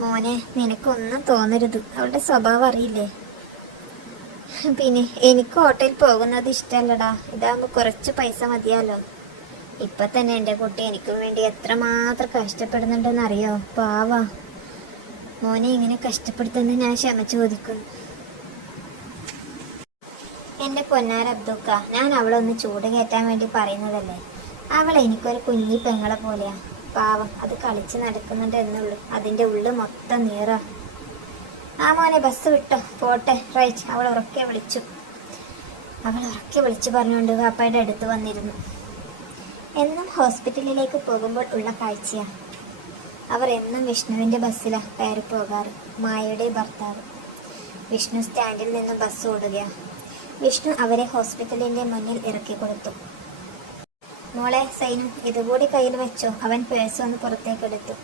മോനെ, നിനക്കൊന്നും തോന്നരുത്. അവളുടെ സ്വഭാവം അറിയില്ലേ? പിന്നെ എനിക്ക് ഹോട്ടലിൽ പോകുന്നത് ഇഷ്ടമല്ലടാ. ഇതാകുമ്പോൾ കുറച്ച് പൈസ മതിയാലോ. ഇപ്പൊ തന്നെ എൻ്റെ കുട്ടി എനിക്കും വേണ്ടി എത്രമാത്രം കഷ്ടപ്പെടുന്നുണ്ടെന്ന് അറിയോ? പാവാ. മോനെ ഇങ്ങനെ കഷ്ടപ്പെടുത്തുന്ന ഞാൻ ക്ഷമ ചോദിക്കുന്നു. എൻ്റെ പൊന്നാര അബ്ദുക്ക, ഞാൻ അവളെ ഒന്ന് ചൂട് കയറ്റാൻ വേണ്ടി പറയുന്നതല്ലേ. അവൾ എനിക്കൊരു കുഞ്ഞി പെങ്ങളെ പോലെയാ. പാവം, അത് കളിച്ച് നടക്കുന്നുണ്ട് എന്നുള്ളൂ. അതിൻ്റെ ഉള്ളു മൊത്തം നീറ. ആ മോനെ, ബസ് വിട്ടോ, പോട്ടെ. റൈറ്റ്. അവൾ ഉറക്കെ വിളിച്ചു പറഞ്ഞുകൊണ്ട് വാപ്പയുടെ അടുത്ത് വന്നിരുന്നു. എന്നും ഹോസ്പിറ്റലിലേക്ക് പോകുമ്പോൾ ഉള്ള കാഴ്ചയാ. അവർ എന്നും വിഷ്ണുവിൻ്റെ ബസ്സിലാണ് കയറി പോകാറ്. മായയുടെ ഭർത്താവ്. വിഷ്ണു സ്റ്റാൻഡിൽ നിന്നും ബസ് ഓടുകയാണ്. വിഷ്ണു അവരെ ഹോസ്പിറ്റലിൻ്റെ മുന്നിൽ ഇറക്കി കൊടുത്തു. മോളെ സൈനു, ഇതുകൂടി കയ്യിൽ വെച്ചോ. അവൻ പേഴ്സ് ഒന്ന് പുറത്തേക്കെടുത്തു.